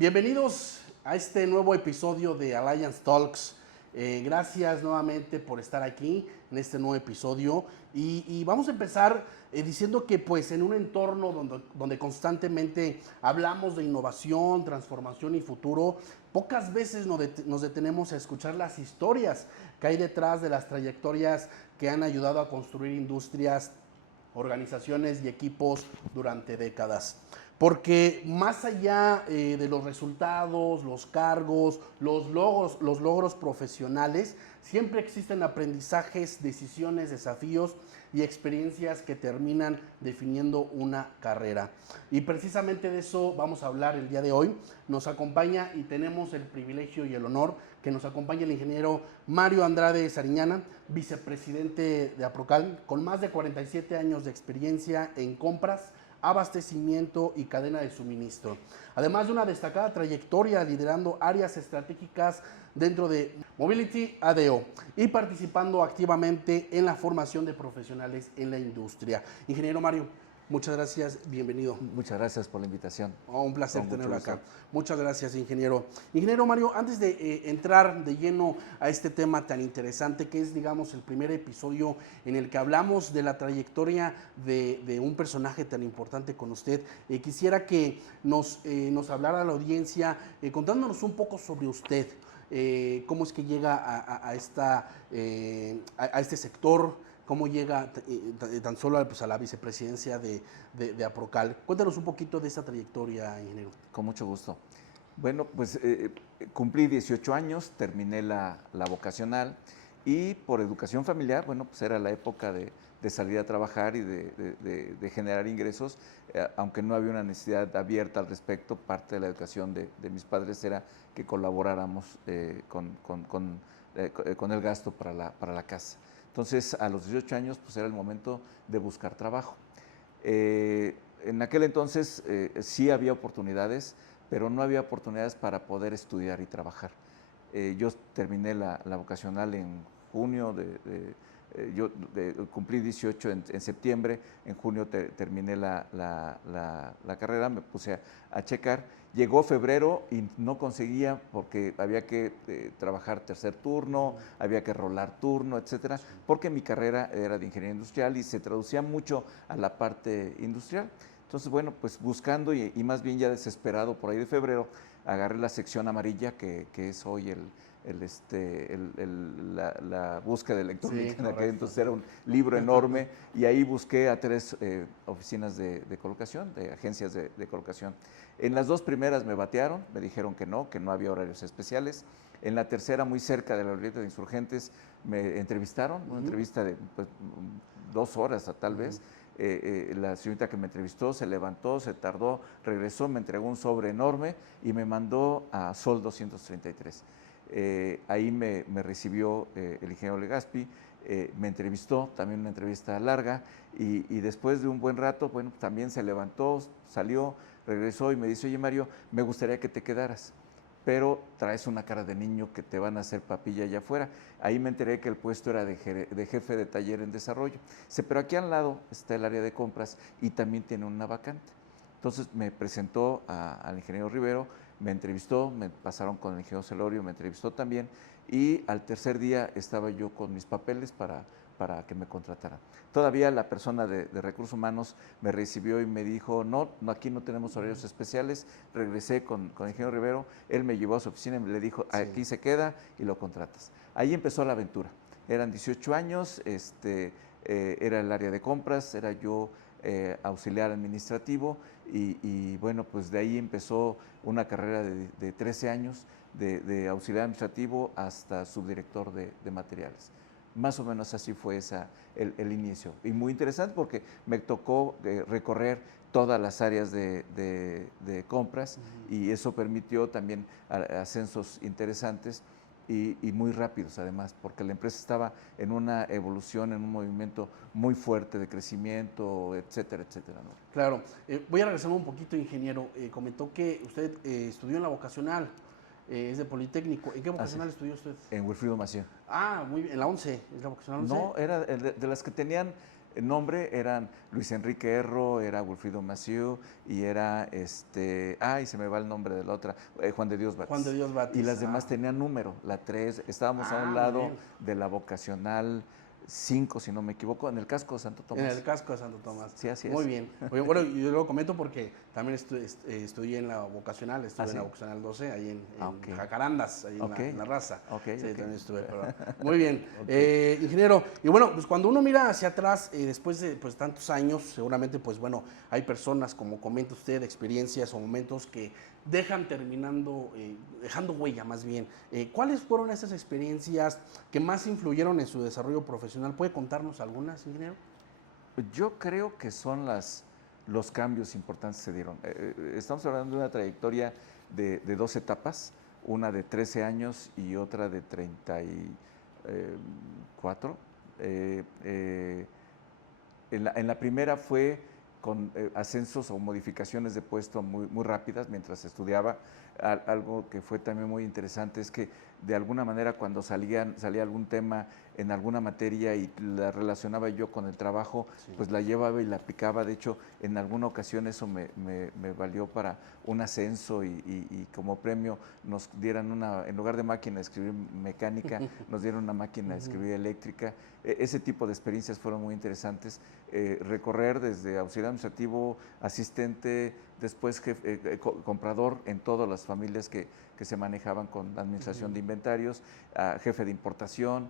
Bienvenidos a este nuevo episodio de Alliance Talks. Gracias nuevamente por estar aquí en este nuevo episodio y vamos a empezar diciendo que pues en un entorno donde constantemente hablamos de innovación, transformación y futuro, pocas veces nos detenemos a escuchar las historias que hay detrás de las trayectorias que han ayudado a construir industrias, organizaciones y equipos durante décadas. Porque más allá de los resultados, los cargos, los logros profesionales, siempre existen aprendizajes, decisiones, desafíos y experiencias que terminan definiendo una carrera. Y precisamente de eso vamos a hablar el día de hoy. Nos acompaña y tenemos el privilegio y el honor que nos acompañe el ingeniero Mario Andrade Sariñana, vicepresidente de Aprocal, con más de 47 años de experiencia en compras, abastecimiento y cadena de suministro. Además de una destacada trayectoria liderando áreas estratégicas dentro de Mobility ADO y participando activamente en la formación de profesionales en la industria. Ingeniero Mario, muchas gracias, bienvenido. Muchas gracias por la invitación. Un placer tenerlo acá. Muchas gracias, ingeniero. Ingeniero Mario, antes de entrar de lleno a este tema tan interesante que es, digamos, el primer episodio en el que hablamos de la trayectoria de un personaje tan importante con usted, quisiera que nos hablara a la audiencia contándonos un poco sobre usted. Cómo es que llega a este sector, cómo llega tan solo pues, a la vicepresidencia de Aprocal. Cuéntanos un poquito de esa trayectoria, ingeniero. Con mucho gusto. Bueno, pues cumplí 18 años, terminé la vocacional y por educación familiar, bueno, pues era la época de salir a trabajar y de generar ingresos, aunque no había una necesidad abierta al respecto. Parte de la educación de mis padres era que colaboráramos con el gasto para la casa. Entonces, a los 18 años, pues era el momento de buscar trabajo. En aquel entonces sí había oportunidades, pero no había oportunidades para poder estudiar y trabajar. Yo terminé la vocacional en junio cumplí 18 en septiembre, en junio terminé la carrera, me puse a checar. Llegó febrero y no conseguía porque había que trabajar tercer turno, había que rolar turno, etcétera, porque mi carrera era de ingeniería industrial y se traducía mucho a la parte industrial. Entonces, bueno, pues buscando y más bien ya desesperado por ahí de febrero, agarré la sección amarilla que es hoy la búsqueda electrónica. Sí, en aquel entonces era un libro enorme y ahí busqué a 3 oficinas de colocación, de agencias de colocación. En las 2 primeras me batearon, me dijeron que no había horarios especiales. En la tercera, muy cerca de la glorieta de Insurgentes, me entrevistaron, una entrevista de pues, 2 horas tal vez. La señorita que me entrevistó se levantó, se tardó, regresó, me entregó un sobre enorme y me mandó a Sol 233. Ahí me recibió el ingeniero Legaspi, me entrevistó, también una entrevista larga, y después de un buen rato, bueno, también se levantó, salió, regresó y me dice: oye Mario, me gustaría que te quedaras, pero traes una cara de niño que te van a hacer papilla allá afuera. Ahí me enteré que el puesto era de jefe de taller en desarrollo. Dice, pero aquí al lado está el área de compras y también tiene una vacante. Entonces me presentó al ingeniero Rivero, me entrevistó, me pasaron con el ingeniero Celorio, me entrevistó también, y al tercer día estaba yo con mis papeles para que me contrataran. Todavía la persona de recursos humanos me recibió y me dijo, no, aquí no tenemos horarios especiales. Regresé con el ingeniero Rivero, él me llevó a su oficina y me le dijo, aquí se queda y lo contratas. Ahí empezó la aventura. Eran 18 años, era el área de compras, era yo auxiliar administrativo y bueno, pues de ahí empezó una carrera de 13 años de auxiliar administrativo hasta subdirector de materiales. Más o menos así fue el inicio. Y muy interesante porque me tocó recorrer todas las áreas de compras y eso permitió también ascensos interesantes y muy rápidos además, porque la empresa estaba en una evolución, en un movimiento muy fuerte de crecimiento, etcétera, etcétera, ¿no? Claro. Voy a regresar un poquito, ingeniero. Comentó que usted estudió en la vocacional. Es de Politécnico. ¿En qué vocacional estudió usted? En Wilfrido Massieu. Ah, muy bien. En la 11, ¿es la vocacional 11? No, era de las que tenían El nombre eran Luis Enrique Erro, era Wilfrido Massieu y era, y se me va el nombre de la otra, Juan de Dios Batis. Juan de Dios Batis. Y las demás tenían número, la 3, estábamos a un muy lado bien. de la vocacional 5, si no me equivoco, en el casco de Santo Tomás. En el casco de Santo Tomás. Sí, así es. Muy bien. Oye, bueno, yo lo comento porque también estudié en la vocacional, estuve en la vocacional 12, ahí en Jacarandas, ahí en la raza. También estuve, pero muy bien. Ingeniero, y bueno, pues cuando uno mira hacia atrás, después de pues, tantos años, seguramente, pues bueno, hay personas, como comenta usted, experiencias o momentos que dejando huella más bien. ¿Cuáles fueron esas experiencias que más influyeron en su desarrollo profesional? ¿Puede contarnos algunas, ingeniero? Yo creo que son los cambios importantes que se dieron. Estamos hablando de una trayectoria de 2 etapas, una de 13 años y otra de 34. En la primera fue con ascensos o modificaciones de puesto muy rápidas mientras estudiaba. Algo que fue también muy interesante es que de alguna manera cuando salía algún tema en alguna materia y la relacionaba yo con el trabajo, pues la llevaba y la aplicaba. De hecho, en alguna ocasión eso me valió para un ascenso y como premio nos dieran en lugar de máquina de escribir mecánica, nos dieron una máquina de escribir eléctrica. Ese tipo de experiencias fueron muy interesantes. Recorrer desde auxiliar administrativo, asistente, después comprador en todas las familias que se manejaban con la administración de inventarios, jefe de importación,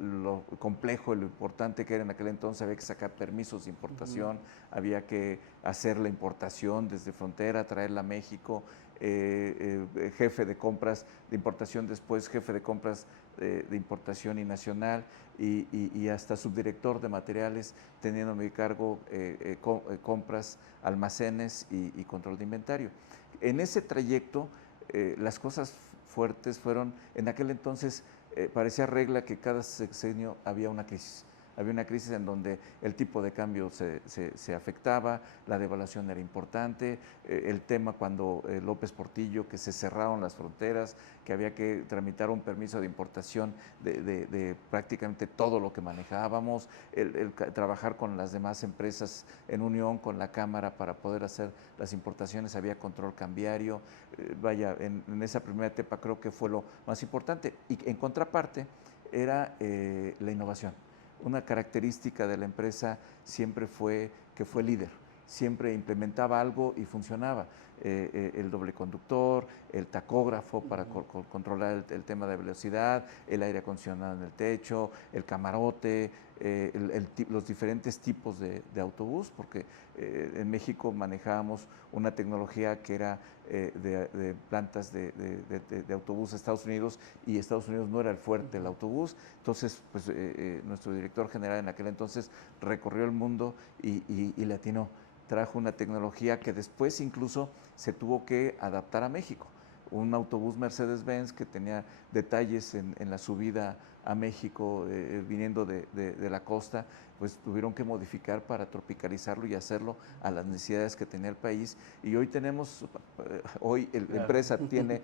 lo complejo, lo importante que era en aquel entonces, había que sacar permisos de importación, había que hacer la importación desde frontera, traerla a México, jefe de compras de importación, después jefe de compras de importación y nacional, y hasta subdirector de materiales, teniendo a mi cargo compras, almacenes y control de inventario. En ese trayecto, las cosas fuertes fueron, en aquel entonces parecía regla que cada sexenio había una crisis. Había una crisis en donde el tipo de cambio se afectaba, la devaluación era importante, el tema cuando López Portillo, que se cerraron las fronteras, que había que tramitar un permiso de importación de prácticamente todo lo que manejábamos, el trabajar con las demás empresas en unión con la Cámara para poder hacer las importaciones, había control cambiario. En esa primera etapa creo que fue lo más importante. Y en contraparte era la innovación. Una característica de la empresa siempre fue que fue líder, siempre implementaba algo y funcionaba. El doble conductor, el tacógrafo para controlar el tema de velocidad, el aire acondicionado en el techo, el camarote, los diferentes tipos de autobús, porque en México manejábamos una tecnología que era de plantas de autobús a Estados Unidos, y Estados Unidos no era el fuerte del autobús. Entonces, pues nuestro director general en aquel entonces recorrió el mundo y le atinó. Trajo una tecnología que después incluso se tuvo que adaptar a México. Un autobús Mercedes-Benz que tenía detalles en la subida a México, viniendo de la costa, pues tuvieron que modificar para tropicalizarlo y hacerlo a las necesidades que tenía el país. Y hoy tenemos, la empresa tiene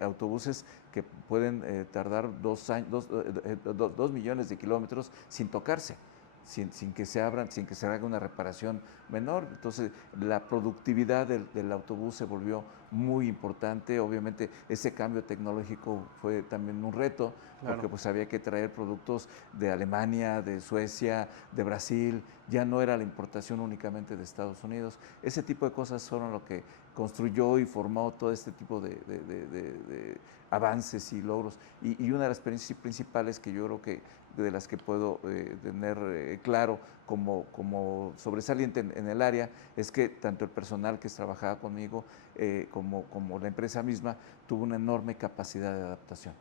autobuses que pueden tardar 2 millones de kilómetros sin tocarse. Sin que se abran, sin que se haga una reparación menor. Entonces, la productividad del autobús se volvió muy importante. Obviamente, ese cambio tecnológico fue también un reto, porque pues había que traer productos de Alemania, de Suecia, de Brasil. Ya no era la importación únicamente de Estados Unidos. Ese tipo de cosas fueron lo que construyó y formó todo este tipo de avances y logros. Y una de las experiencias principales que yo creo que de las que puedo tener claro como sobresaliente en el área es que tanto el personal que trabajaba conmigo como la empresa misma tuvo una enorme capacidad de adaptación.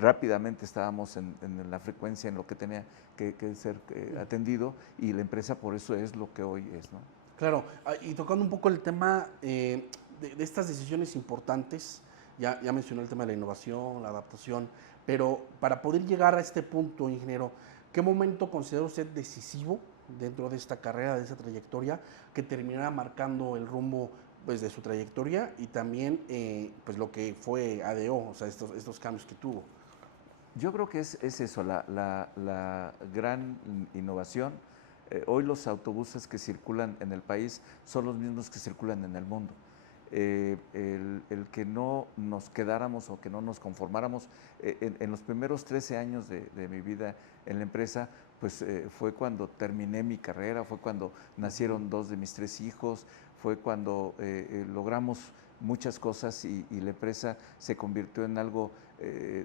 Rápidamente estábamos en la frecuencia en lo que tenía que ser atendido, y la empresa por eso es lo que hoy es, ¿no? Claro, y tocando un poco el tema de estas decisiones importantes, ya mencionó el tema de la innovación, la adaptación, pero para poder llegar a este punto, ingeniero, ¿qué momento considera usted decisivo dentro de esta carrera, de esa trayectoria, que terminará marcando el rumbo pues, de su trayectoria y también pues lo que fue ADO, o sea, estos cambios que tuvo? Yo creo que es eso, la gran innovación. Hoy los autobuses que circulan en el país son los mismos que circulan en el mundo. El que no nos quedáramos o que no nos conformáramos, en los primeros 13 años de mi vida en la empresa, pues fue cuando terminé mi carrera, fue cuando nacieron dos de mis tres hijos, fue cuando logramos muchas cosas y la empresa se convirtió en algo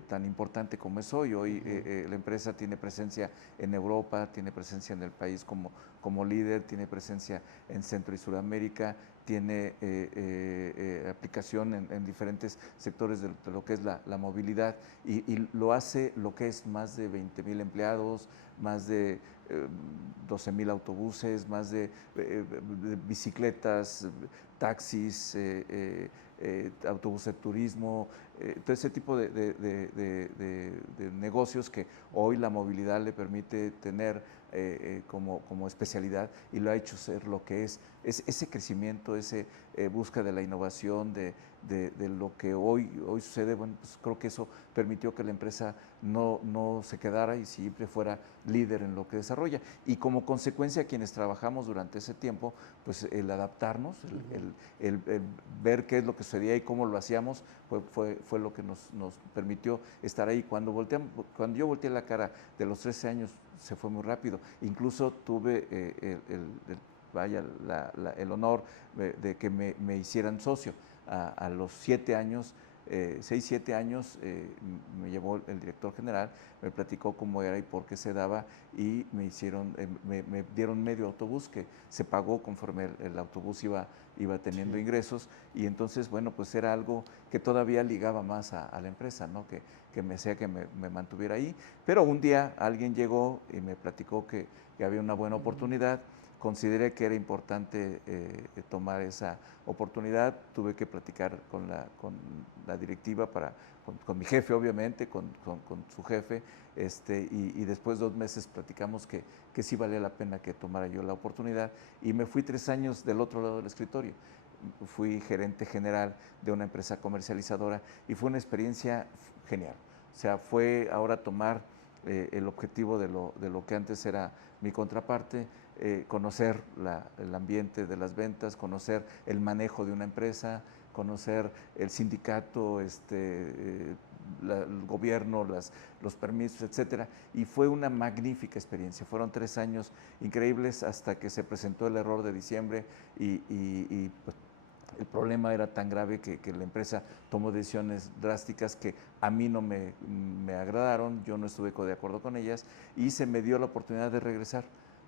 tan importante como es hoy. Hoy la empresa tiene presencia en Europa, tiene presencia en el país como líder, tiene presencia en Centro y Sudamérica, tiene aplicación en diferentes sectores de lo que es la movilidad y lo hace lo que es más de 20,000 empleados, más de 12,000 autobuses, más de bicicletas, taxis, autobuses de turismo, todo ese tipo de negocios que hoy la movilidad le permite tener como especialidad y lo ha hecho ser lo que es ese crecimiento, ese busca de la innovación, de lo que hoy sucede. Bueno, pues creo que eso permitió que la empresa no se quedara y siempre fuera líder en lo que desarrolla. Y como consecuencia, quienes trabajamos durante ese tiempo, pues el adaptarnos, el ver qué es lo que sucedía y cómo lo hacíamos, fue lo que nos permitió estar ahí. Cuando yo volteé la cara de los 13 años, se fue muy rápido. Incluso tuve el honor de que me hicieran socio. A los 7 años, 6, 7 años, me llevó el director general, me platicó cómo era y por qué se daba y me dieron medio autobús que se pagó conforme el autobús iba teniendo ingresos y entonces, bueno, pues era algo que todavía ligaba más a la empresa, ¿no? Que me hacía que me mantuviera ahí. Pero un día alguien llegó y me platicó que había una buena oportunidad. Consideré que era importante tomar esa oportunidad. Tuve que platicar con la directiva, con mi jefe, obviamente, con su jefe, y después de 2 meses platicamos que sí valía la pena que tomara yo la oportunidad. Y me fui 3 años del otro lado del escritorio. Fui gerente general de una empresa comercializadora y fue una experiencia genial. O sea, fue ahora tomar el objetivo de lo que antes era mi contraparte, conocer el ambiente de las ventas, conocer el manejo de una empresa, conocer el sindicato, el gobierno, los permisos, etcétera. Y fue una magnífica experiencia. Fueron 3 años increíbles hasta que se presentó el error de diciembre y pues, el problema era tan grave que la empresa tomó decisiones drásticas que a mí no me agradaron, yo no estuve de acuerdo con ellas y se me dio la oportunidad de regresar.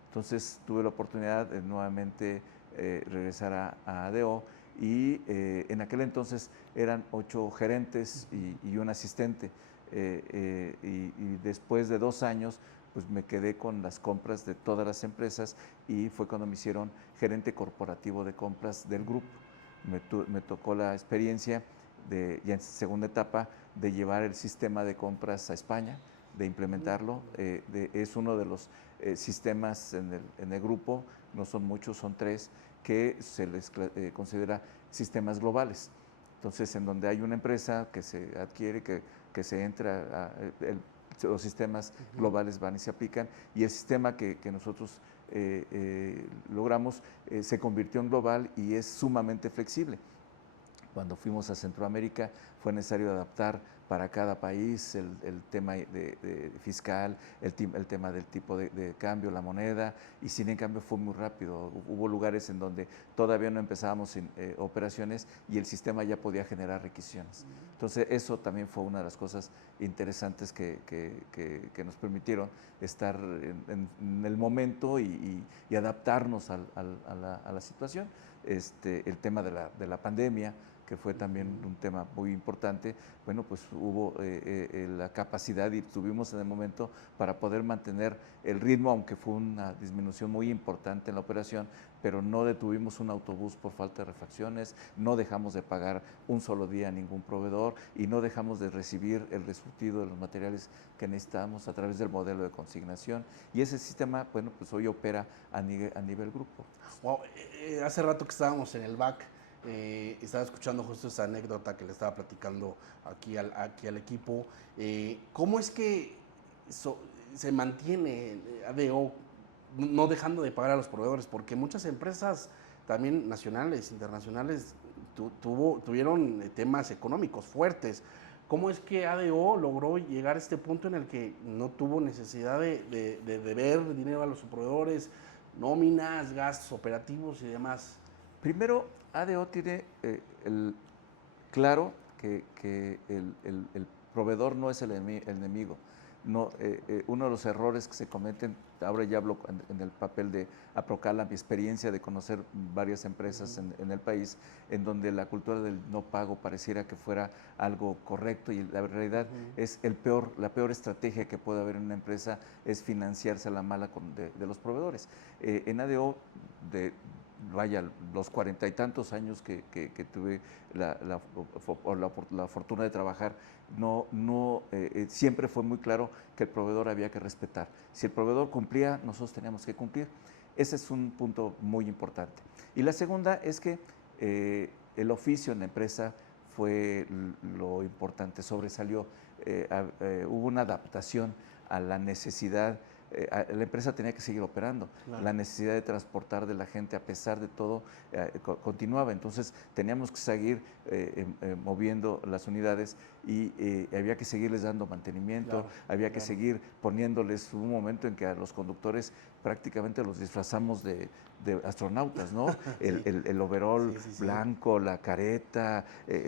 Entonces tuve la oportunidad de nuevamente regresar a ADO y en aquel entonces eran 8 gerentes y un asistente y después de 2 años pues me quedé con las compras de todas las empresas y fue cuando me hicieron gerente corporativo de compras del grupo. Me tocó la experiencia ya en segunda etapa de llevar el sistema de compras a España, de implementarlo. Es uno de los sistemas en el grupo, no son muchos, son 3, que se les considera sistemas globales. Entonces, en donde hay una empresa que se adquiere, que se entra, los sistemas globales van y se aplican, y el sistema que nosotros logramos se convirtió en global y es sumamente flexible. Cuando fuimos a Centroamérica fue necesario adaptar para cada país el tema fiscal, el tema del tipo de cambio, la moneda, y sin en cambio fue muy rápido. Hubo lugares en donde todavía no empezábamos operaciones y el sistema ya podía generar requisiciones. Entonces eso también fue una de las cosas interesantes que nos permitieron estar en el momento y adaptarnos a la situación. El tema de la pandemia, que fue también un tema muy importante, bueno, pues hubo la capacidad y tuvimos en el momento para poder mantener el ritmo, aunque fue una disminución muy importante en la operación, pero no detuvimos un autobús por falta de refacciones, no dejamos de pagar un solo día a ningún proveedor y no dejamos de recibir el resurtido de los materiales que necesitamos a través del modelo de consignación. Y ese sistema, bueno, pues hoy opera a nivel grupo. Wow, hace rato que estábamos en el back, Estaba escuchando justo esa anécdota que le estaba platicando aquí al equipo. ¿Cómo es que se mantiene ADO no dejando de pagar a los proveedores? Porque muchas empresas, también nacionales, internacionales, tuvieron temas económicos fuertes. ¿Cómo es que ADO logró llegar a este punto en el que no tuvo necesidad de deber dinero a los proveedores, nóminas, gastos operativos y demás? Primero, ADO tiene claro que el proveedor no es el enemigo. No, uno de los errores que se cometen, ahora ya hablo en el papel de Aprocal, mi experiencia de conocer varias empresas en el país, en donde la cultura del no pago pareciera que fuera algo correcto, y la realidad es la peor estrategia que puede haber en una empresa es financiarse a la mala de los proveedores. En ADO, vaya, los 40 y tantos años que tuve la fortuna de trabajar, siempre fue muy claro que el proveedor había que respetar. Si el proveedor cumplía, nosotros teníamos que cumplir. Ese es un punto muy importante. Y la segunda es que el oficio en la empresa fue lo importante, sobresalió. Hubo una adaptación a la necesidad. La empresa tenía que seguir operando. Claro. La necesidad de transportar de la gente, a pesar de todo, continuaba. Entonces teníamos que seguir moviendo las unidades y había que seguirles dando mantenimiento, claro, había que seguir poniéndoles. Hubo un momento en que a los conductores prácticamente los disfrazamos de astronautas, ¿no? Sí. El overol blanco, la careta,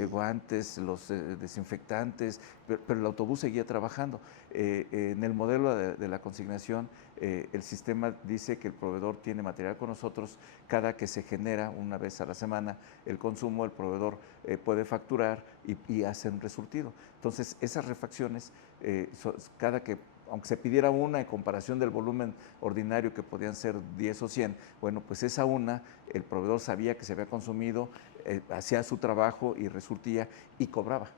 guantes, los desinfectantes, pero el autobús seguía trabajando. En el modelo de la consignación, el sistema dice que el proveedor tiene material con nosotros cada que se genera una vez a la semana el consumo. El proveedor puede facturar y hacer un resurtido. Entonces, esas refacciones, cada que, aunque se pidiera una en comparación del volumen ordinario, que podían ser 10 o 100, bueno, pues esa una, el proveedor sabía que se había consumido, hacía su trabajo y resurtía y cobraba.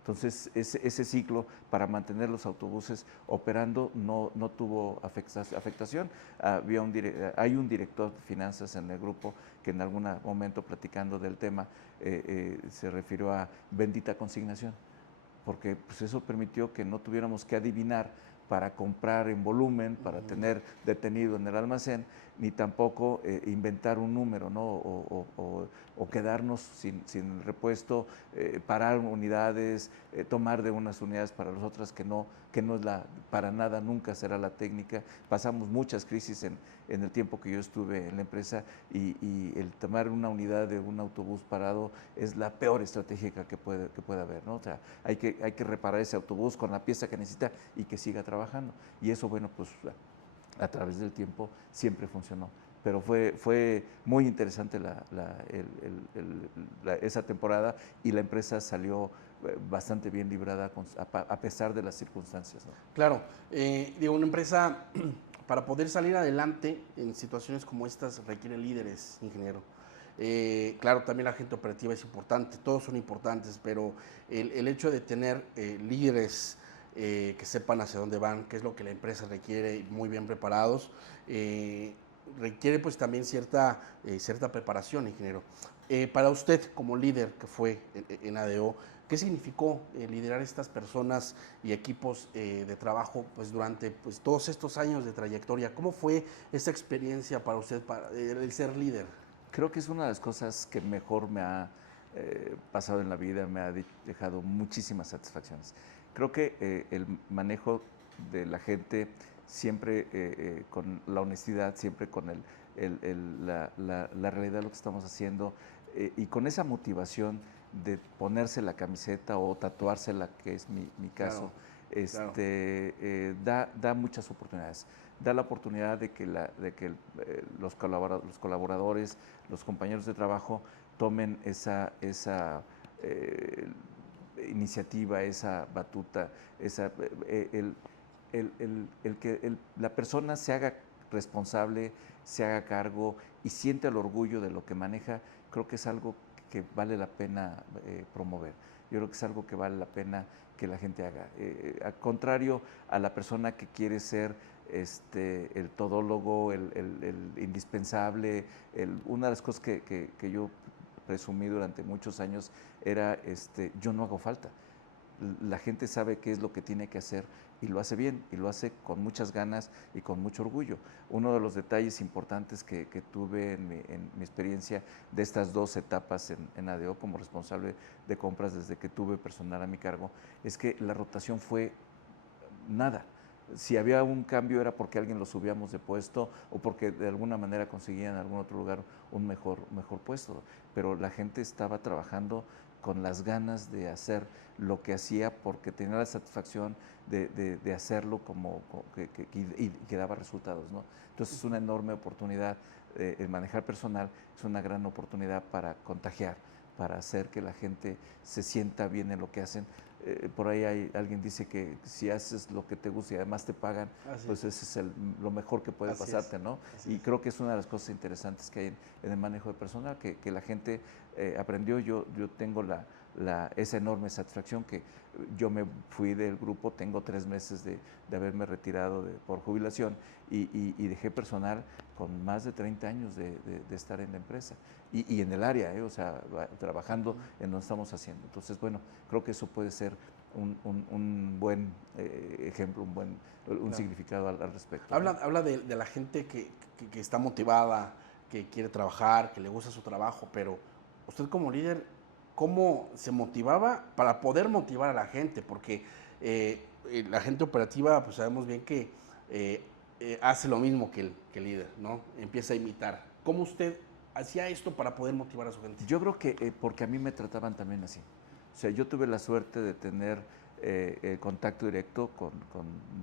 Entonces, ese ciclo para mantener los autobuses operando no tuvo afectación. Hay un director de finanzas en el grupo que en algún momento, platicando del tema, se refirió a bendita consignación, porque pues, eso permitió que no tuviéramos que adivinar para comprar en volumen, para tener detenido en el almacén, ni tampoco inventar un número, ¿no? O quedarnos sin repuesto, parar unidades, tomar de unas unidades para las otras, que no es para nada, nunca será la técnica. Pasamos muchas crisis en el tiempo que yo estuve en la empresa, y el tomar una unidad de un autobús parado es la peor estrategia que puede haber, ¿no? O sea, hay que reparar ese autobús con la pieza que necesita y que siga trabajando. Y eso, bueno, pues a través del tiempo siempre funcionó. Pero fue muy interesante esa temporada, y la empresa salió bastante bien librada a pesar de las circunstancias, ¿no? Claro, digo, una empresa para poder salir adelante en situaciones como estas requiere líderes, ingeniero. Claro, también la gente operativa es importante, todos son importantes, pero el hecho de tener líderes que sepan hacia dónde van, qué es lo que la empresa requiere, muy bien preparados, requiere pues también cierta preparación, ingeniero. Para usted, como líder que fue en ADO, ¿qué significó liderar estas personas y equipos de trabajo pues, durante pues, todos estos años de trayectoria? ¿Cómo fue esa experiencia para usted, el ser líder? Creo que es una de las cosas que mejor me ha pasado en la vida, me ha dejado muchísimas satisfacciones. Creo que el manejo de la gente, siempre con la honestidad, siempre con la realidad de lo que estamos haciendo, y con esa motivación de ponerse la camiseta o tatuársela, que es mi caso, claro. Da muchas oportunidades. Da la oportunidad de que los colaboradores, los compañeros de trabajo tomen esa iniciativa, esa batuta, que la persona se haga responsable, se haga cargo y siente el orgullo de lo que maneja. Creo que es algo que vale la pena promover. Yo creo que es algo que vale la pena que la gente haga. Al contrario a la persona que quiere ser el todólogo, el indispensable. Una de las cosas que yo presumí durante muchos años era, yo no hago falta. La gente sabe qué es lo que tiene que hacer y lo hace bien, y lo hace con muchas ganas y con mucho orgullo. Uno de los detalles importantes que tuve en mi experiencia de estas 2 etapas en ADO como responsable de compras desde que tuve personal a mi cargo, es que la rotación fue nada. Si había un cambio era porque alguien lo subíamos de puesto o porque de alguna manera conseguían en algún otro lugar un mejor puesto, pero la gente estaba trabajando con las ganas de hacer lo que hacía porque tenía la satisfacción de hacerlo y que daba resultados, ¿no? Entonces es una enorme oportunidad, el manejar personal es una gran oportunidad para contagiar, para hacer que la gente se sienta bien en lo que hacen. Por ahí alguien dice que si haces lo que te gusta y además te pagan, pues ese es lo mejor que puede pasarte, ¿no? Y creo que es una de las cosas interesantes que hay en el manejo de personal, que la gente aprendió. Yo tengo esa enorme satisfacción que yo me fui del grupo, tengo 3 meses de haberme retirado por jubilación y dejé personal con más de 30 años de estar en la empresa y en el área, o sea, trabajando en donde estamos haciendo. Entonces, bueno, creo que eso puede ser un buen ejemplo, un significado al respecto. Habla de la gente que está motivada, que quiere trabajar, que le gusta su trabajo, pero usted como líder, ¿cómo se motivaba para poder motivar a la gente? Porque la gente operativa, pues sabemos bien que hace lo mismo que el líder, ¿no? Empieza a imitar. ¿Cómo usted hacía esto para poder motivar a su gente? Yo creo que porque a mí me trataban también así. O sea, yo tuve la suerte de tener contacto directo con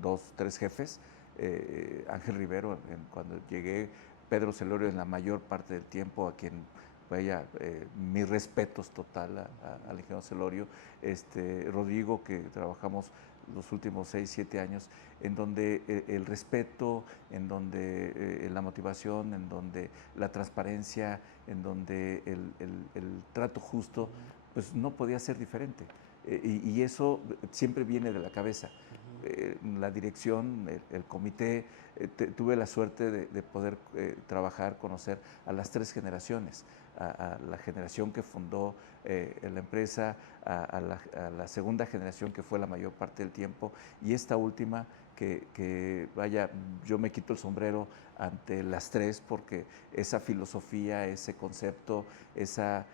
2, 3 jefes. Ángel Rivero, cuando llegué, Pedro Celorio en la mayor parte del tiempo, a quien vaya, mis respetos total al ingeniero Celorio, Rodrigo, que trabajamos los últimos 6, 7 años, en donde el respeto, en donde la motivación, en donde la transparencia, en donde el trato justo, pues no podía ser diferente. Y eso siempre viene de la cabeza. La dirección, el comité, tuve la suerte de poder trabajar, conocer a las 3 generaciones, a la generación que fundó la empresa, a la segunda generación que fue la mayor parte del tiempo, y esta última vaya, yo me quito el sombrero ante las 3 porque esa filosofía, ese concepto, esa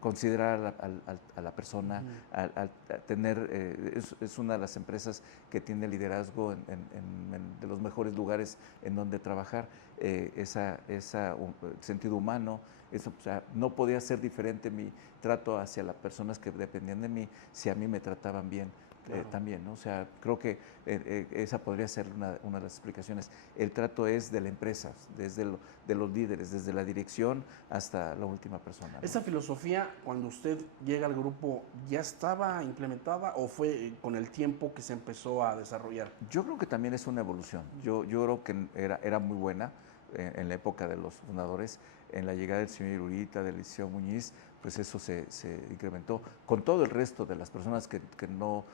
considerar a la persona, al tener, es una de las empresas que tiene liderazgo de los mejores lugares en donde trabajar, ese sentido humano, eso, o sea, no podía ser diferente mi trato hacia las personas que dependían de mí si a mí me trataban bien. Claro. También, ¿no? O sea, creo que esa podría ser una de las explicaciones. El trato es de la empresa, desde de los líderes, desde la dirección hasta la última persona, ¿no? ¿Esa filosofía, cuando usted llega al grupo, ya estaba implementada o fue con el tiempo que se empezó a desarrollar? Yo creo que también es una evolución. Yo creo que era muy buena en la época de los fundadores. En la llegada del señor Irurita, del Liceo Muñiz, pues eso se incrementó con todo el resto de las personas que no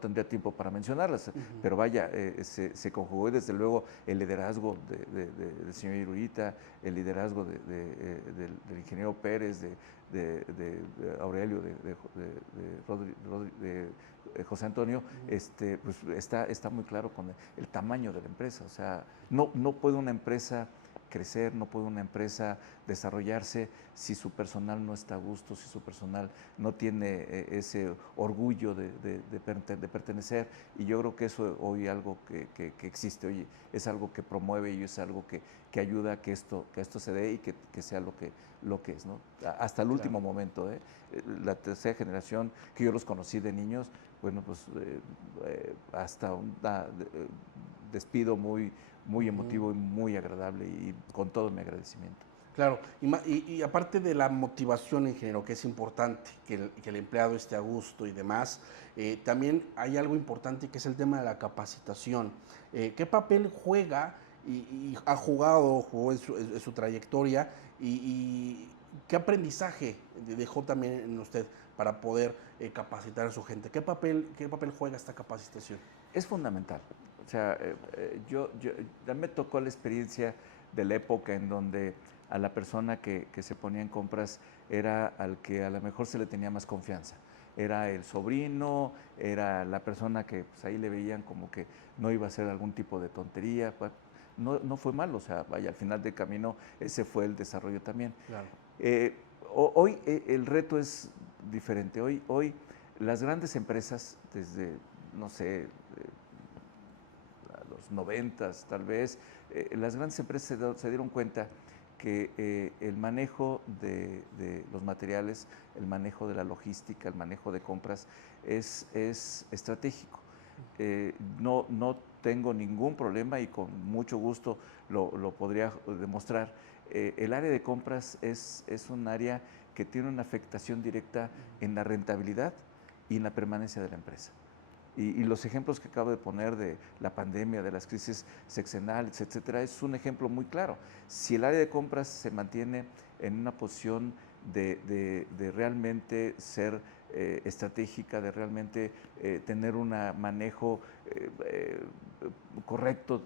tendría tiempo para mencionarlas, pero vaya, se conjugó, y desde luego el liderazgo del señor Irurita, el liderazgo del ingeniero Pérez, de Aurelio, de José Antonio, pues está muy claro con el tamaño de la empresa. O sea, no puede una empresa crecer, no puede una empresa desarrollarse si su personal no está a gusto, si su personal no tiene ese orgullo de pertenecer, y yo creo que eso hoy es algo que existe, hoy es algo que promueve y es algo que ayuda a que esto se dé y que sea lo que es, ¿no? Hasta el último momento. La tercera generación, que yo los conocí de niños, bueno, pues hasta un despido muy emotivo y muy agradable, y con todo mi agradecimiento. Claro, y aparte de la motivación, ingeniero, que es importante, que el empleado esté a gusto y demás, también hay algo importante que es el tema de la capacitación. ¿Qué papel juega y jugó en su trayectoria y qué aprendizaje dejó también en usted para poder capacitar a su gente? ¿Qué papel juega esta capacitación? Es fundamental. O sea, ya me tocó la experiencia de la época en donde a la persona que se ponía en compras era al que a lo mejor se le tenía más confianza. Era el sobrino, era la persona que pues, ahí le veían como que no iba a hacer algún tipo de tontería. No fue malo, o sea, vaya, al final del camino ese fue el desarrollo también. Claro. Hoy el reto es diferente. Hoy las grandes empresas, desde, no sé, a los 90 tal vez, las grandes empresas se dieron cuenta que el manejo de los materiales, el manejo de la logística, el manejo de compras es estratégico. No tengo ningún problema y con mucho gusto lo podría demostrar. El área de compras es un área que tiene una afectación directa en la rentabilidad y en la permanencia de la empresa. Y los ejemplos que acabo de poner de la pandemia, de las crisis sexenales, etcétera, es un ejemplo muy claro. Si el área de compras se mantiene en una posición de realmente ser estratégica, de realmente tener un manejo correcto,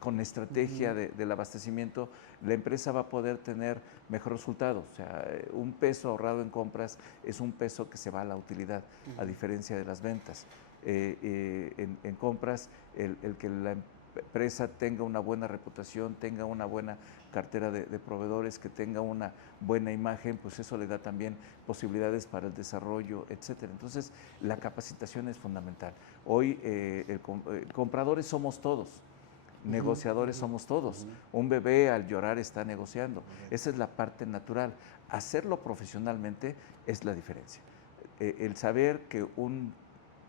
con estrategia del abastecimiento, la empresa va a poder tener mejor resultado. O sea, un peso ahorrado en compras es un peso que se va a la utilidad, a diferencia de las ventas. En compras, el que la empresa tenga una buena reputación, tenga una buena cartera de proveedores, que tenga una buena imagen, pues eso le da también posibilidades para el desarrollo, etcétera. Entonces, la capacitación es fundamental. Hoy compradores somos todos. Negociadores somos todos. Un bebé al llorar está negociando. Esa es la parte natural. Hacerlo profesionalmente es la diferencia. El saber que un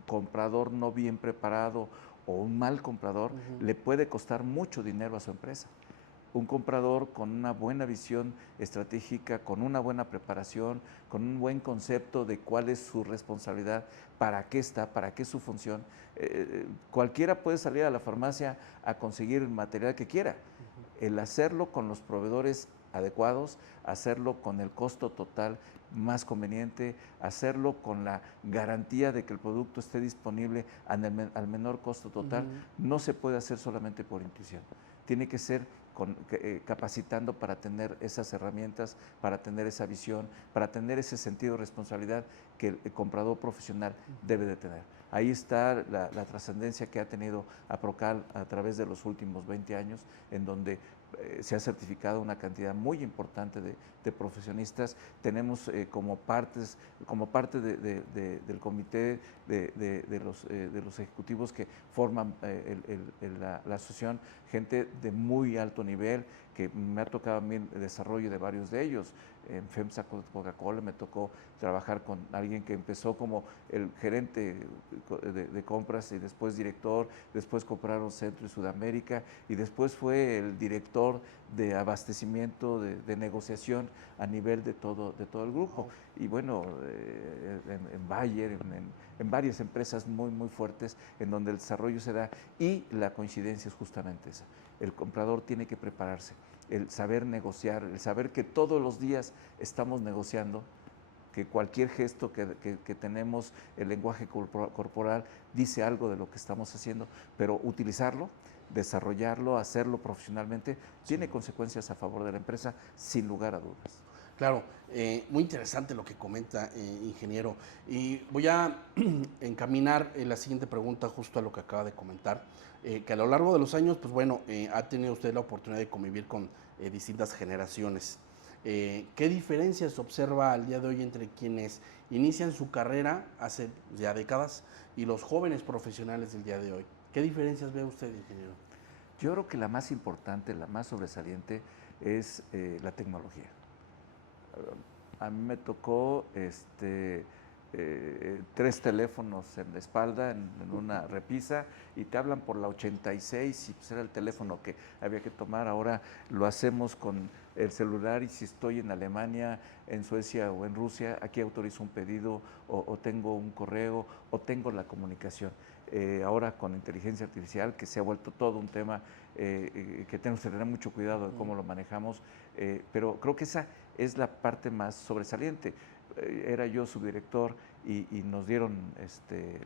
comprador no bien preparado o un mal comprador le puede costar mucho dinero a su empresa. Un comprador con una buena visión estratégica, con una buena preparación, con un buen concepto de cuál es su responsabilidad, para qué está, para qué es su función. Cualquiera puede salir a la farmacia a conseguir el material que quiera. El hacerlo con los proveedores adecuados, hacerlo con el costo total más conveniente, hacerlo con la garantía de que el producto esté disponible al menor costo total, no se puede hacer solamente por intuición. Tiene que ser capacitando para tener esas herramientas, para tener esa visión, para tener ese sentido de responsabilidad que el comprador profesional debe de tener. Ahí está la trascendencia que ha tenido Aprocal a través de los últimos 20 años, en donde se ha certificado una cantidad muy importante de profesionistas. Tenemos como parte del comité de los ejecutivos que forman la asociación, gente de muy alto nivel, que me ha tocado a mí el desarrollo de varios de ellos. En FEMSA Coca-Cola me tocó trabajar con alguien que empezó como el gerente de compras y después director, después compraron Centro y Sudamérica y después fue el director de abastecimiento, de negociación a nivel de todo el grupo. Y bueno, en Bayer, en varias empresas muy, muy fuertes en donde el desarrollo se da, y la coincidencia es justamente esa. El comprador tiene que prepararse, el saber negociar, el saber que todos los días estamos negociando, que cualquier gesto que tenemos, el lenguaje corporal dice algo de lo que estamos haciendo, pero utilizarlo, desarrollarlo, hacerlo profesionalmente, tiene consecuencias a favor de la empresa, sin lugar a dudas. Claro, muy interesante lo que comenta, ingeniero. Y voy a encaminar la siguiente pregunta justo a lo que acaba de comentar, que a lo largo de los años, pues bueno, ha tenido usted la oportunidad de convivir con distintas generaciones. ¿Qué diferencias observa al día de hoy entre quienes inician su carrera hace ya décadas y los jóvenes profesionales del día de hoy? ¿Qué diferencias ve usted, ingeniero? Yo creo que la más importante, la más sobresaliente es la tecnología. A mí me tocó 3 teléfonos en la espalda, en una repisa, y te hablan por la 86 y pues era el teléfono que había que tomar. Ahora lo hacemos con el celular, y si estoy en Alemania, en Suecia o en Rusia, aquí autorizo un pedido o tengo un correo o tengo la comunicación. Ahora con inteligencia artificial, que se ha vuelto todo un tema que tenemos que tener mucho cuidado de cómo lo manejamos, pero creo que esa es la parte más sobresaliente. era yo subdirector y nos dieron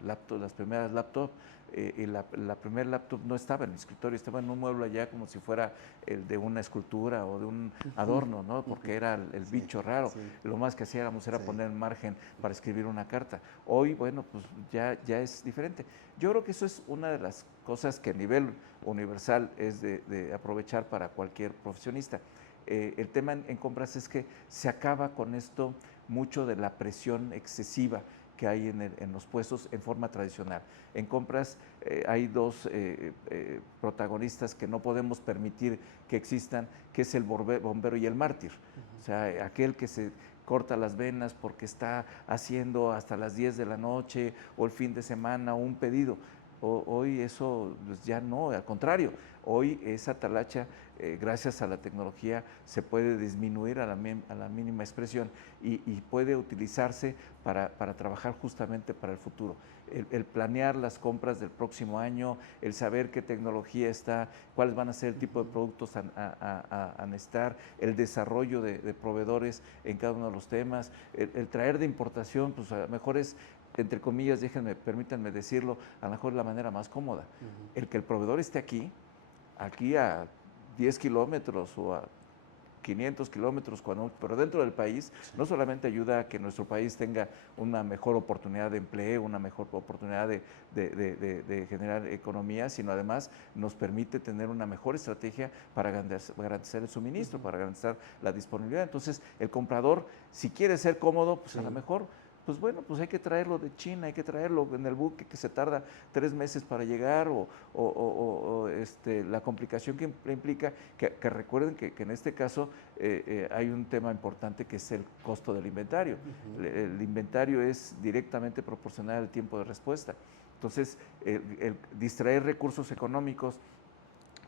laptop, las primeras laptops. Y la primera laptop no estaba en el escritorio, estaba en un mueble allá como si fuera el de una escultura o de un adorno, ¿no? Porque era el bicho raro. Sí. Lo más que hacíamos era poner margen para escribir una carta. Hoy, bueno, pues ya es diferente. Yo creo que eso es una de las cosas que a nivel universal es de aprovechar para cualquier profesionista. El tema en compras es que se acaba con esto mucho de la presión excesiva que hay en los puestos en forma tradicional. En compras hay dos protagonistas que no podemos permitir que existan, que es el bombero y el mártir. O sea, aquel que se corta las venas porque está haciendo hasta las 10 de la noche o el fin de semana un pedido. Hoy eso pues ya no, al contrario, hoy esa talacha, gracias a la tecnología, se puede disminuir a la mínima expresión y puede utilizarse para trabajar justamente para el futuro. El planear las compras del próximo año, el saber qué tecnología está, cuáles van a ser el tipo de productos a necesitar, el desarrollo de proveedores en cada uno de los temas, el traer de importación, pues a lo mejor es, entre comillas, permítanme decirlo, a lo mejor la manera más cómoda. El que el proveedor esté aquí a 10 kilómetros o a 500 kilómetros, pero dentro del país, no solamente ayuda a que nuestro país tenga una mejor oportunidad de empleo, una mejor oportunidad de generar economía, sino además nos permite tener una mejor estrategia para garantizar el suministro, para garantizar la disponibilidad. Entonces, el comprador, si quiere ser cómodo, pues a lo mejor pues bueno, pues hay que traerlo de China, hay que traerlo en el buque que se tarda 3 meses para llegar, la complicación que implica, que recuerden que en este caso hay un tema importante que es el costo del inventario. El inventario es directamente proporcional al tiempo de respuesta. Entonces, el distraer recursos económicos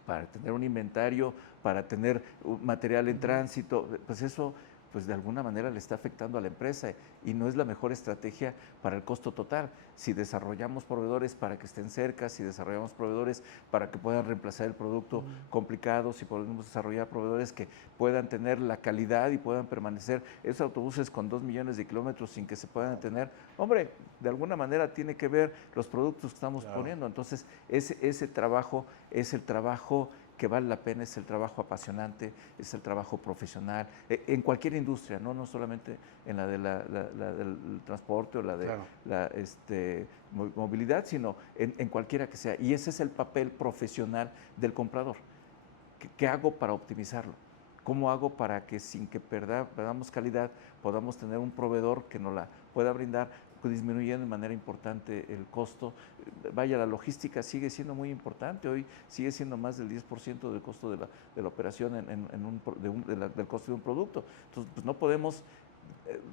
para tener un inventario, para tener material en tránsito, pues eso pues de alguna manera le está afectando a la empresa y no es la mejor estrategia para el costo total. Si desarrollamos proveedores para que estén cerca, si desarrollamos proveedores para que puedan reemplazar el producto complicado, si podemos desarrollar proveedores que puedan tener la calidad y puedan permanecer esos autobuses con 2 millones de kilómetros sin que se puedan detener, hombre, de alguna manera tiene que ver los productos que estamos poniendo. Entonces, ese trabajo es el trabajo que vale la pena, es el trabajo apasionante, es el trabajo profesional, en cualquier industria, no solamente en la del transporte o la de la movilidad, sino en cualquiera que sea. Y ese es el papel profesional del comprador. ¿Qué hago para optimizarlo? ¿Cómo hago para que sin que perdamos calidad podamos tener un proveedor que nos la pueda brindar, disminuyendo de manera importante el costo? Vaya, la logística sigue siendo muy importante, hoy sigue siendo más del 10% del costo de la operación del costo de un producto. Entonces, pues no podemos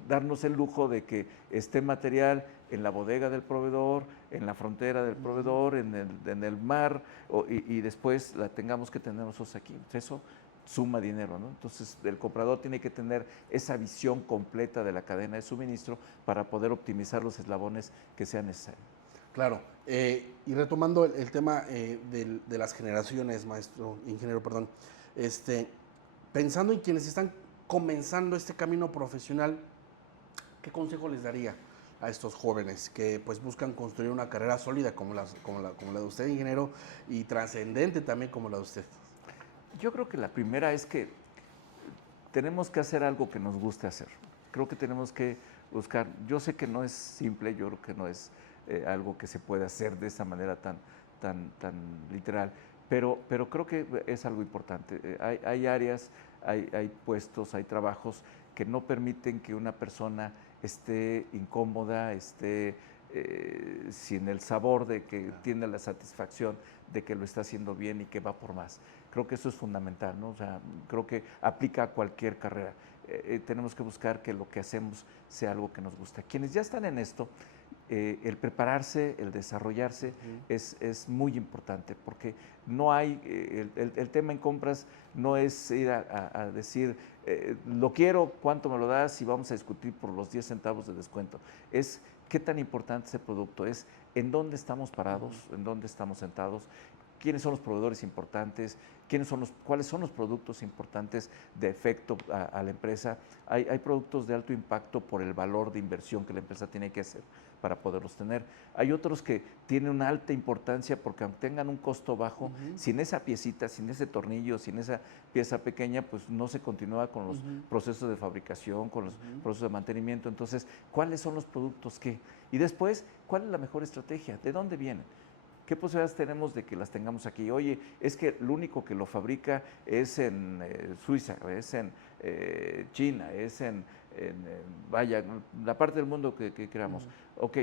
darnos el lujo de que esté material en la bodega del proveedor, en la frontera del proveedor, en el mar, y después la tengamos que tener nosotros aquí. Eso suma dinero, ¿no? Entonces, el comprador tiene que tener esa visión completa de la cadena de suministro para poder optimizar los eslabones que sean necesarios. Claro, y retomando el tema de las generaciones, ingeniero, perdón, pensando en quienes están comenzando este camino profesional, ¿qué consejo les daría a estos jóvenes que pues buscan construir una carrera sólida como la de usted, ingeniero, y trascendente también como la de usted? Yo creo que la primera es que tenemos que hacer algo que nos guste hacer. Creo que tenemos que buscar, yo sé que no es simple, yo creo que no es algo que se puede hacer de esa manera tan literal, pero creo que es algo importante. Hay áreas, hay puestos, hay trabajos que no permiten que una persona esté incómoda, esté sin el sabor de que tiene la satisfacción de que lo está haciendo bien y que va por más. Creo que eso es fundamental, ¿no? O sea, creo que aplica a cualquier carrera. Tenemos que buscar que lo que hacemos sea algo que nos gusta. Quienes ya están en esto, el prepararse, el desarrollarse es muy importante, porque no hay, el tema en compras no es ir a decir, lo quiero, cuánto me lo das y vamos a discutir por los 10 centavos de descuento. Es qué tan importante es el producto, es en dónde estamos parados, en dónde estamos sentados, quiénes son los proveedores importantes, cuáles son los productos importantes de efecto a la empresa. Hay productos de alto impacto por el valor de inversión que la empresa tiene que hacer para poderlos tener. Hay otros que tienen una alta importancia porque aunque tengan un costo bajo, sin esa piecita, sin ese tornillo, sin esa pieza pequeña, pues no se continúa con los procesos de fabricación, con los procesos de mantenimiento. Entonces, ¿cuáles son los productos que? Y después, ¿cuál es la mejor estrategia? ¿De dónde vienen? ¿Qué posibilidades tenemos de que las tengamos aquí? Oye, es que lo único que lo fabrica es en Suiza, es en China, es vaya, la parte del mundo que queramos. Ok,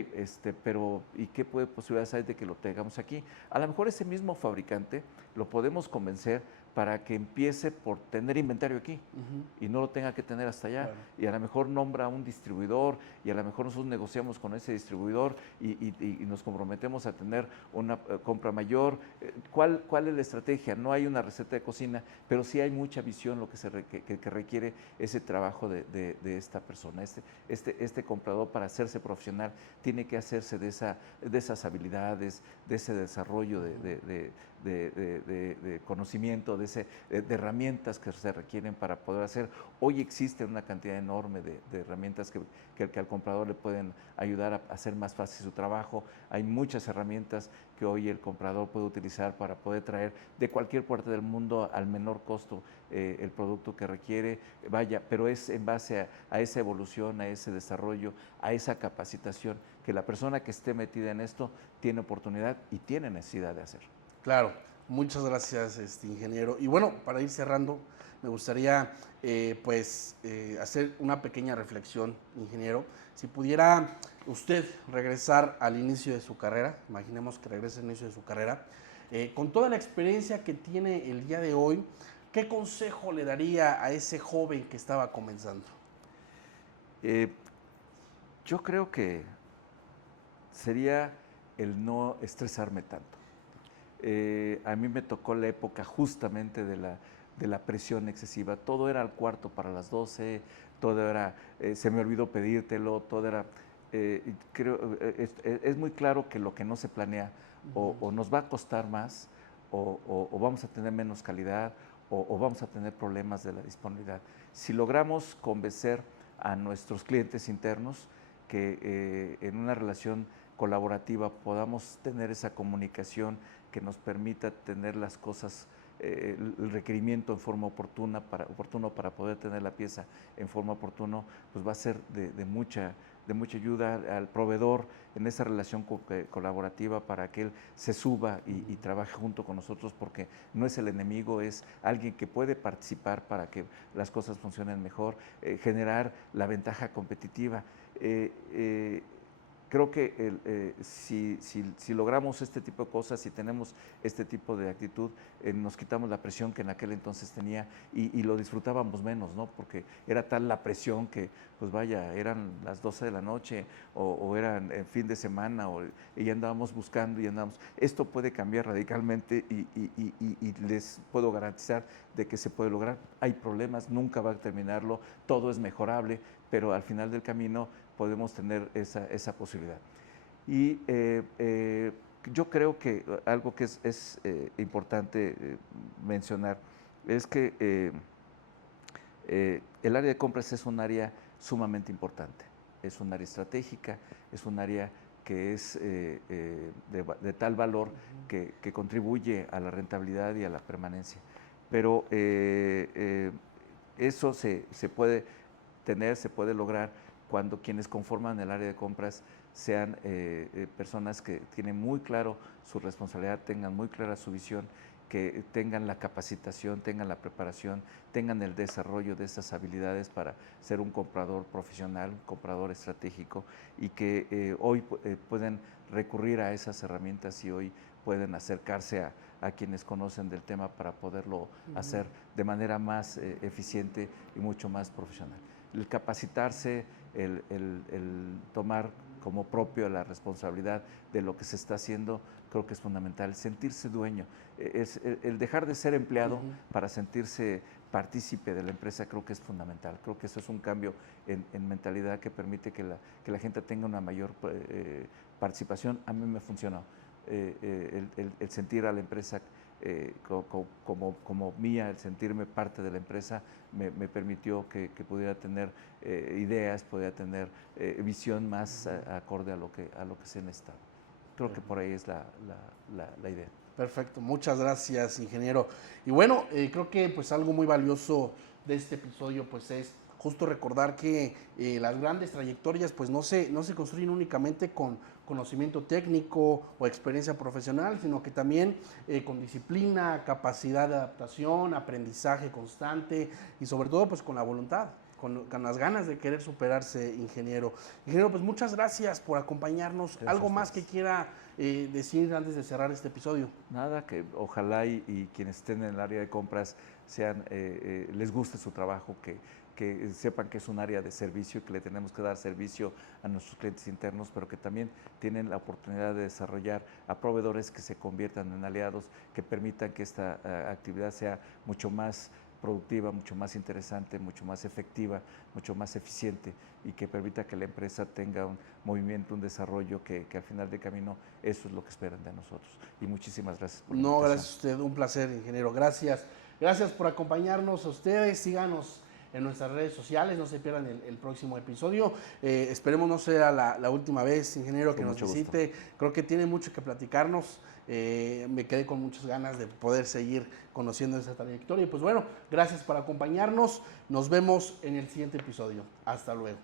pero ¿y qué posibilidades hay de que lo tengamos aquí? A lo mejor ese mismo fabricante lo podemos convencer para que empiece por tener inventario aquí y no lo tenga que tener hasta allá. Claro. Y a lo mejor nombra un distribuidor y a lo mejor nosotros negociamos con ese distribuidor y nos comprometemos a tener una compra mayor. ¿Cuál es la estrategia? No hay una receta de cocina, pero sí hay mucha visión lo que requiere ese trabajo de esta persona. Este comprador, para hacerse profesional, tiene que hacerse de esas habilidades, de ese desarrollo de conocimiento, de herramientas que se requieren para poder hacer. Hoy existe una cantidad enorme de herramientas que al comprador le pueden ayudar a hacer más fácil su trabajo. Hay muchas herramientas que hoy el comprador puede utilizar para poder traer de cualquier parte del mundo al menor costo el producto que requiere. Vaya, pero es en base a esa evolución, a ese desarrollo, a esa capacitación que la persona que esté metida en esto tiene oportunidad y tiene necesidad de hacer. Claro, muchas gracias, ingeniero. Y bueno, para ir cerrando, me gustaría hacer una pequeña reflexión, ingeniero. Si pudiera usted regresar al inicio de su carrera, imaginemos que regrese al inicio de su carrera, con toda la experiencia que tiene el día de hoy, ¿qué consejo le daría a ese joven que estaba comenzando? Yo creo que sería el no estresarme tanto. A mí me tocó la época justamente de la presión excesiva. Todo era al cuarto para las 12, todo era, se me olvidó pedírtelo, todo era, es muy claro que lo que no se planea o nos va a costar más o vamos a tener menos calidad o vamos a tener problemas de la disponibilidad. Si logramos convencer a nuestros clientes internos que en una relación colaborativa podamos tener esa comunicación que nos permita tener las cosas, el requerimiento en forma oportuno para poder tener la pieza en forma oportuna, pues va a ser de mucha ayuda al proveedor en esa relación colaborativa para que él se suba y trabaje junto con nosotros, porque no es el enemigo, es alguien que puede participar para que las cosas funcionen mejor, generar la ventaja competitiva. Creo que si logramos este tipo de cosas, si tenemos este tipo de actitud, nos quitamos la presión que en aquel entonces tenía y lo disfrutábamos menos, ¿no? Porque era tal la presión que, pues vaya, eran las 12 de la noche o eran en fin de semana y andábamos buscando y andábamos. Esto puede cambiar radicalmente y les puedo garantizar de que se puede lograr. Hay problemas, nunca va a terminarlo, todo es mejorable, pero al final del camino podemos tener esa posibilidad. Y yo creo que algo que es importante mencionar es que el área de compras es un área sumamente importante, es un área estratégica, es un área que es de tal valor que contribuye a la rentabilidad y a la permanencia. Pero eso se puede tener, se puede lograr cuando quienes conforman el área de compras sean personas que tienen muy claro su responsabilidad, tengan muy clara su visión, que tengan la capacitación, tengan la preparación, tengan el desarrollo de esas habilidades para ser un comprador profesional, un comprador estratégico y que hoy pueden recurrir a esas herramientas y hoy pueden acercarse a quienes conocen del tema para poderlo hacer de manera más eficiente y mucho más profesional. El capacitarse, el tomar como propio la responsabilidad de lo que se está haciendo, creo que es fundamental. Sentirse dueño, es el dejar de ser empleado para sentirse partícipe de la empresa, creo que es fundamental. Creo que eso es un cambio en mentalidad que permite que la gente tenga una mayor participación. A mí me funcionó. el sentir a la empresa como mía, el sentirme parte de la empresa, me permitió que pudiera tener ideas, pudiera tener visión más acorde a lo que se necesitaba. Creo que por ahí es la idea. Perfecto, muchas gracias, ingeniero. Y bueno, creo que pues algo muy valioso de este episodio pues es justo recordar que las grandes trayectorias pues no se construyen únicamente con conocimiento técnico o experiencia profesional, sino que también con disciplina, capacidad de adaptación, aprendizaje constante y sobre todo pues con la voluntad. Con las ganas de querer superarse, ingeniero. Ingeniero, pues muchas gracias por acompañarnos. Gracias. ¿Algo más que quiera decir antes de cerrar este episodio? Nada, que ojalá y quienes estén en el área de compras les guste su trabajo, que sepan que es un área de servicio y que le tenemos que dar servicio a nuestros clientes internos, pero que también tienen la oportunidad de desarrollar a proveedores que se conviertan en aliados, que permitan que esta actividad sea mucho más productiva, mucho más interesante, mucho más efectiva, mucho más eficiente y que permita que la empresa tenga un movimiento, un desarrollo que al final del camino eso es lo que esperan de nosotros. Y muchísimas gracias por la invitación. Gracias a usted, un placer, ingeniero. Gracias. Gracias por acompañarnos a ustedes. Síganos en nuestras redes sociales, no se pierdan el próximo episodio. Esperemos no sea la última vez, ingeniero, que nos visite. Creo que tiene mucho que platicarnos. Me quedé con muchas ganas de poder seguir conociendo esa trayectoria. Y pues bueno, gracias por acompañarnos. Nos vemos en el siguiente episodio. Hasta luego.